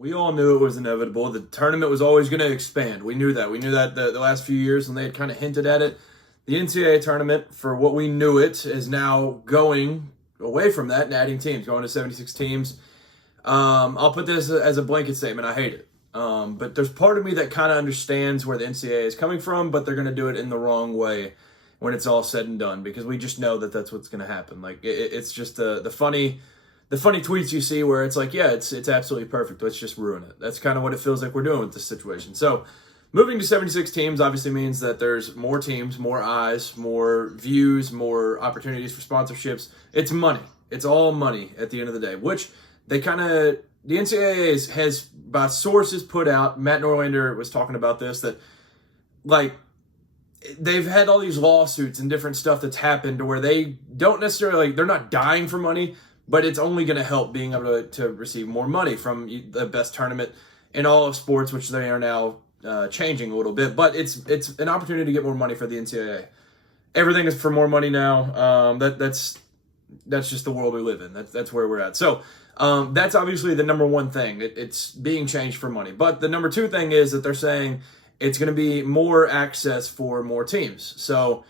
We all knew it was inevitable. The tournament was always going to expand. We knew that. We knew that the last few years when they had kind of hinted at it. The NCAA tournament, for what we knew it, is now going away from that and adding teams, going to 76 teams. I'll put this as a blanket statement. I hate it. But there's part of me that kind of understands where the NCAA is coming from, but they're going to do it in the wrong way when it's all said and done, because we just know that that's what's going to happen. Like it's just the funny tweets you see where it's like, yeah, it's absolutely perfect. Let's just ruin it. That's kind of what it feels like we're doing with this situation. So moving to 76 teams obviously means that there's more teams, more eyes, more views, more opportunities for sponsorships. It's money. It's all money at the end of the day, which the NCAA has by sources put out. Matt Norlander was talking about this, that like they've had all these lawsuits and different stuff that's happened to where they don't necessarily, they're not dying for money, but it's only going to help being able to receive more money from the best tournament in all of sports, which they are now changing a little bit. But it's an opportunity to get more money for the NCAA. Everything is for more money now. That's just the world we live in. That's where we're at. So that's obviously the number one thing. It's being changed for money. But the number two thing is that they're saying it's going to be more access for more teams. So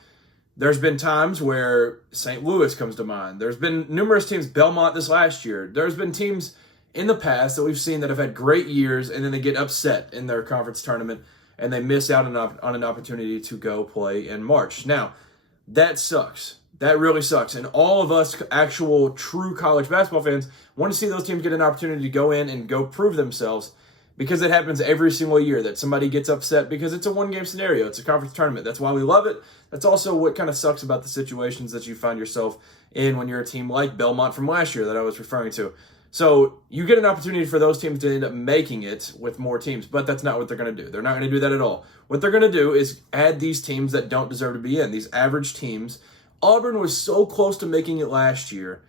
there's been times where St. Louis comes to mind. There's been numerous teams, Belmont this last year. There's been teams in the past that we've seen that have had great years, and then they get upset in their conference tournament, and they miss out on an opportunity to go play in March. Now, that sucks. That really sucks. And all of us actual true college basketball fans want to see those teams get an opportunity to go in and go prove themselves, because it happens every single year that somebody gets upset because it's a one-game scenario. It's a conference tournament. That's why we love it. That's also what kind of sucks about the situations that you find yourself in when you're a team like Belmont from last year that I was referring to. So you get an opportunity for those teams to end up making it with more teams, but that's not what they're going to do. They're not going to do that at all. What they're going to do is add these teams that don't deserve to be in, these average teams. Auburn was so close to making it last year.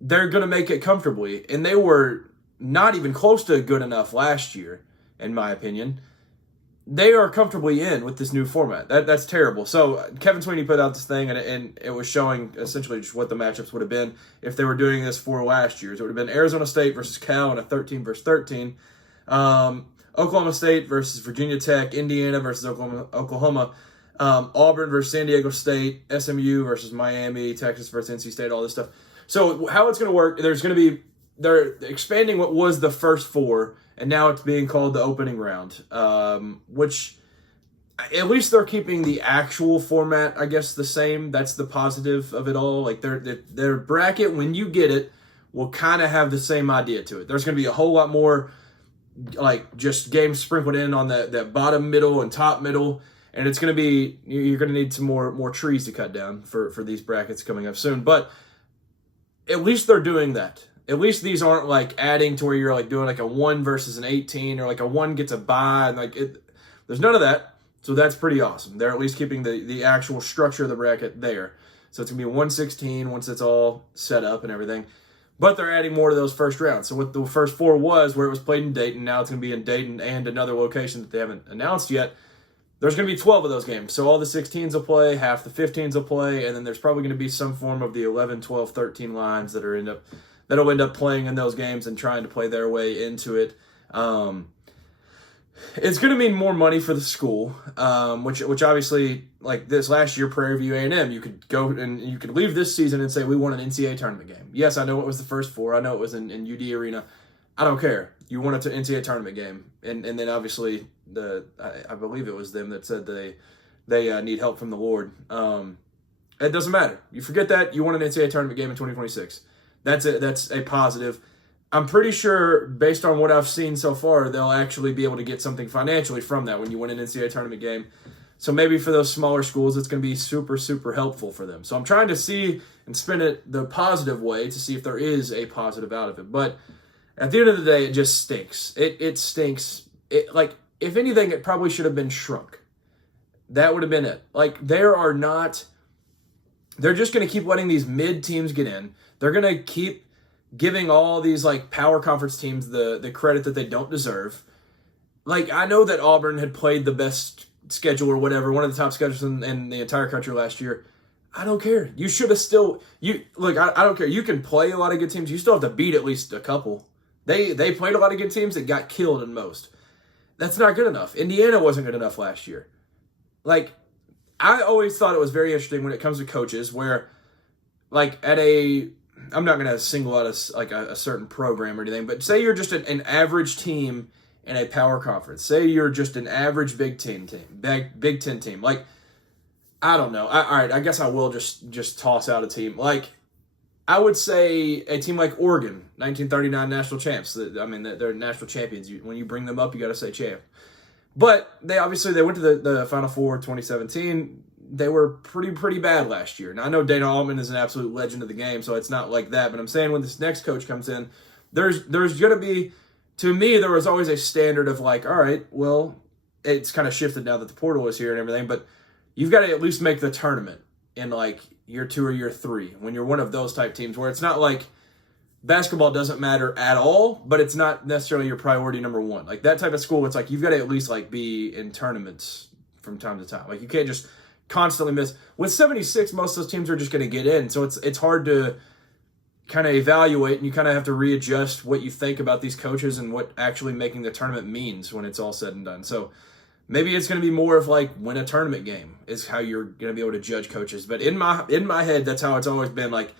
They're going to make it comfortably, and they were not even close to good enough last year, in my opinion. They are comfortably in with this new format. That's terrible. So Kevin Sweeney put out this thing, and it was showing essentially just what the matchups would have been if they were doing this for last year's. It would have been Arizona State versus Cal in a 13 versus 13. Oklahoma State versus Virginia Tech, Indiana versus Oklahoma, Auburn versus San Diego State, SMU versus Miami, Texas versus NC State, all this stuff. So how it's going to work, they're expanding what was the first four, and now it's being called the opening round, which at least they're keeping the actual format, I guess, the same. That's the positive of it all. Like their bracket, when you get it, will kind of have the same idea to it. There's going to be a whole lot more like just games sprinkled in on that bottom middle and top middle, and it's going to be, you're going to need some more trees to cut down for these brackets coming up soon. But at least they're doing that. At least these aren't like adding to where you're like doing like a 1 versus an 18 or like a 1 gets a bye, and there's none of that. So that's pretty awesome. They're at least keeping the actual structure of the bracket there. So it's going to be a 1-16 once it's all set up and everything. But they're adding more to those first rounds. So what the first four was, where it was played in Dayton, now it's going to be in Dayton and another location that they haven't announced yet. There's going to be 12 of those games. So all the 16s will play, half the 15s will play, and then there's probably going to be some form of the 11, 12, 13 lines that'll end up playing in those games and trying to play their way into it. It's going to mean more money for the school, which obviously, like this last year, Prairie View A&M, you could go and you could leave this season and say, we won an NCAA tournament game. Yes, I know it was the first four. I know it was in UD Arena. I don't care. You won an NCAA tournament game. And then obviously, I believe it was them that said they need help from the Lord. It doesn't matter. You forget that. You won an NCAA tournament game in 2026. That's a positive. I'm pretty sure, based on what I've seen so far, they'll actually be able to get something financially from that when you win an NCAA tournament game. So maybe for those smaller schools, it's going to be super, super helpful for them. So I'm trying to see and spin it the positive way to see if there is a positive out of it. But at the end of the day, it just stinks. It stinks. Like, if anything, it probably should have been shrunk. That would have been it. Like, they're just going to keep letting these mid teams get in. They're going to keep giving all these like power conference teams the credit that they don't deserve. Like, I know that Auburn had played the best schedule or whatever, one of the top schedules in the entire country last year. I don't care. You should have still, I don't care. You can play a lot of good teams. You still have to beat at least a couple. They played a lot of good teams that got killed in most. That's not good enough. Indiana wasn't good enough last year. Like, I always thought it was very interesting when it comes to coaches where, like, I'm not going to single out a certain program or anything, but say you're just an average team in a power conference. Say you're just an average Big Ten team. Like, I don't know. All right, I guess I will just toss out a team. Like, I would say a team like Oregon, 1939 national champs. They're national champions. When you bring them up, you got to say champ. But they went to the Final Four 2017. They were pretty bad last year. Now, I know Dana Altman is an absolute legend of the game, so it's not like that. But I'm saying when this next coach comes in, there's going to be, to me, there was always a standard of like, all right, well, it's kind of shifted now that the portal is here and everything, but you've got to at least make the tournament in like year 2 or year 3 when you're one of those type teams where it's not like basketball doesn't matter at all, but it's not necessarily your priority number 1. Like that type of school, it's like you've got to at least like be in tournaments from time to time. Like you can't just constantly miss. With 76, most of those teams are just going to get in, so it's hard to kind of evaluate, and you kind of have to readjust what you think about these coaches and what actually making the tournament means when it's all said and done. So maybe it's going to be more of like win a tournament game is how you're going to be able to judge coaches. But in my head, that's how it's always been. Like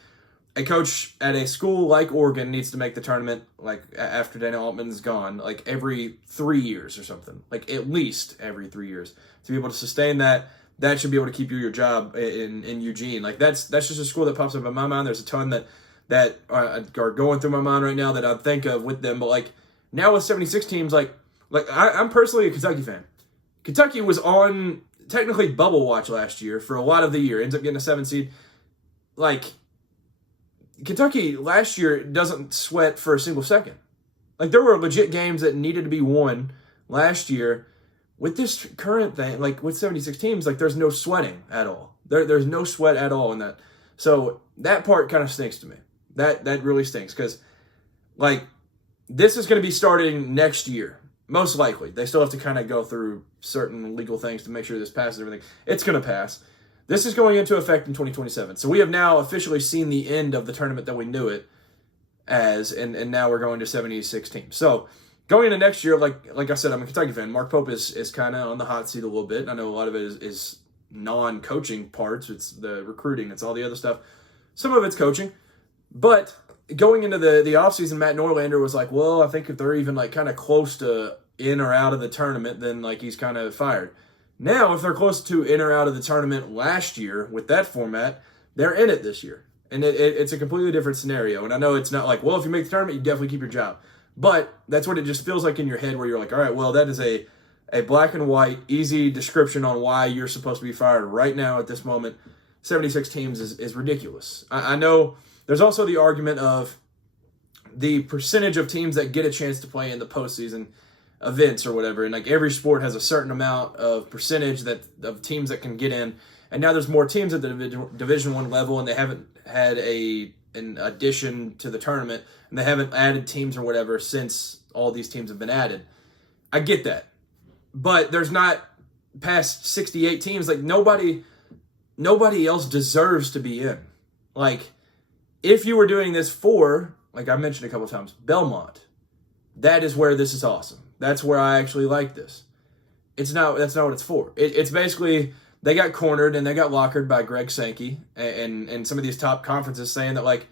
a coach at a school like Oregon needs to make the tournament like after Dana Altman's gone, like every 3 years or something. Like at least every 3 years to be able to sustain that. That should be able to keep you your job in Eugene. Like that's just a school that pops up in my mind. There's a ton that are going through my mind right now that I think of with them. But like now with 76 teams, like I'm personally a Kentucky fan. Kentucky was on technically bubble watch last year for a lot of the year. Ends up getting a 7 seed. Like Kentucky last year doesn't sweat for a single second. Like there were legit games that needed to be won last year. With this current thing, like with 76 teams, like there's no sweating at all. There's no sweat at all in that. So that part kind of stinks to me. That really stinks because, like, this is going to be starting next year, most likely. They still have to kind of go through certain legal things to make sure this passes and everything. It's going to pass. This is going into effect in 2027. So we have now officially seen the end of the tournament that we knew it as, and now we're going to 76 teams. So going into next year, like I said, I'm a Kentucky fan. Mark Pope is kind of on the hot seat a little bit. I know a lot of it is non-coaching parts. It's the recruiting. It's all the other stuff. Some of it's coaching. But going into the offseason, Matt Norlander was like, well, I think if they're even like kind of close to in or out of the tournament, then like he's kind of fired. Now, if they're close to in or out of the tournament last year with that format, they're in it this year. And it's a completely different scenario. And I know it's not like, well, if you make the tournament, you definitely keep your job. But that's what it just feels like in your head where you're like, all right, well, that is a black and white, easy description on why you're supposed to be fired right now at this moment. 76 teams is ridiculous. I know there's also the argument of the percentage of teams that get a chance to play in the postseason events or whatever. And like every sport has a certain amount of percentage of teams that can get in. And now there's more teams at the Division I level, and they haven't had an addition to the tournament, and they haven't added teams or whatever since all these teams have been added. I get that. But there's not past 68 teams. Like nobody else deserves to be in. Like if you were doing this for, like I mentioned a couple times, Belmont, that is where this is awesome. That's where I actually like this. That's not what it's for. It's basically they got cornered and they got lockered by Greg Sankey and some of these top conferences saying that like,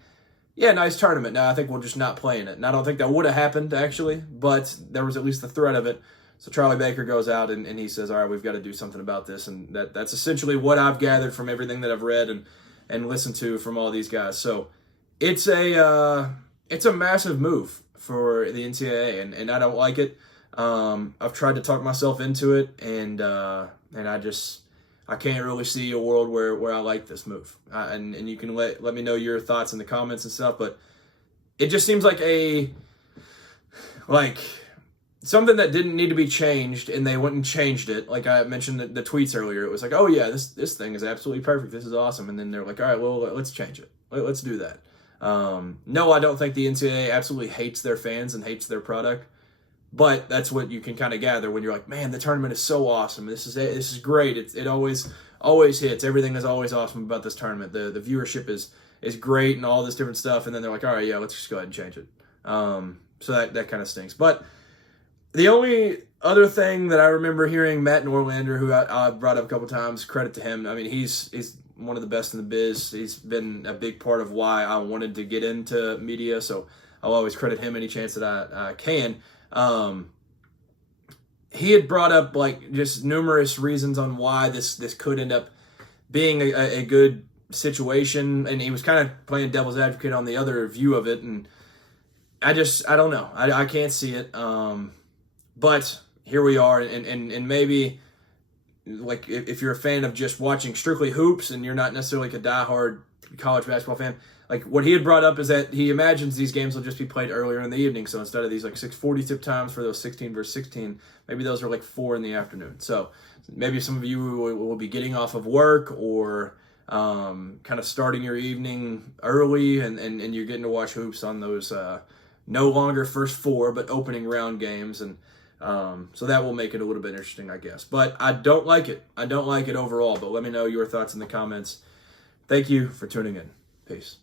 yeah, nice tournament. Now I think we'll just not play in it. And I don't think that would have happened actually, but there was at least the threat of it. So Charlie Baker goes out and he says, all right, we've got to do something about this. And that's essentially what I've gathered from everything that I've read and listened to from all these guys. So it's a massive move for the NCAA, and I don't like it. I've tried to talk myself into it, and I can't really see a world where I like this move. And you can let me know your thoughts in the comments and stuff, but it just seems like something that didn't need to be changed, and they went and changed it. Like I mentioned the tweets earlier, it was like, oh yeah, this thing is absolutely perfect. This is awesome. And then they're like, all right, well, let's change it. Let's do that. No, I don't think the NCAA absolutely hates their fans and hates their product, but that's what you can kind of gather when you're like, man, the tournament is so awesome. This is great. It always hits. Everything is always awesome about this tournament. The viewership is great and all this different stuff. And then they're like, all right, yeah, let's just go ahead and change it. So that kind of stinks. But the only other thing that I remember hearing, Matt Norlander, who I brought up a couple times, credit to him. I mean, he's one of the best in the biz. He's been a big part of why I wanted to get into media, so I'll always credit him any chance that I can. He had brought up like just numerous reasons on why this could end up being a good situation, and he was kind of playing devil's advocate on the other view of it, and I don't know. I can't see it. But here we are, and maybe like if you're a fan of just watching strictly hoops and you're not necessarily like a diehard college basketball fan, like what he had brought up is that he imagines these games will just be played earlier in the evening. So instead of these like 6:40 tip times for those 16 versus 16, maybe those are like 4 in the afternoon. So maybe some of you will be getting off of work or kind of starting your evening early, and you're getting to watch hoops on those no longer first 4 but opening round games, and so that will make it a little bit interesting, I guess. But I don't like it. I don't like it overall. But let me know your thoughts in the comments. Thank you for tuning in. Peace.